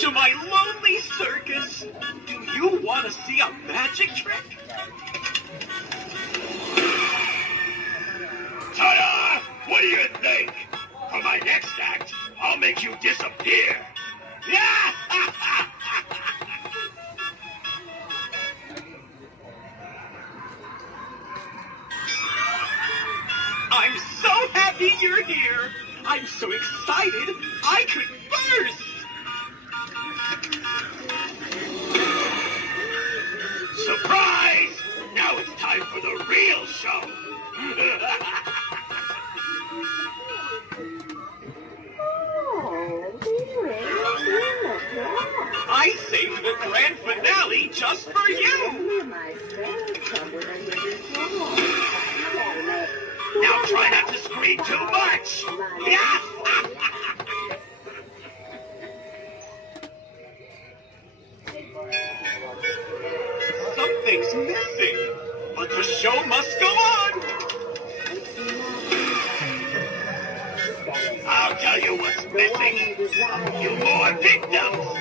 to my lonely circus. Do you want to see a magic trick? Ta-da! What do you think? For my next act, I'll make you disappear. Yeah! I'm so happy you're here. I'm so excited, I could burst. Surprise! Now it's time for the real show. I saved the grand finale just for you. Now try not to scream too much. Yeah. Something's missing, but the show must go on. I'll tell you what's missing. You more victims.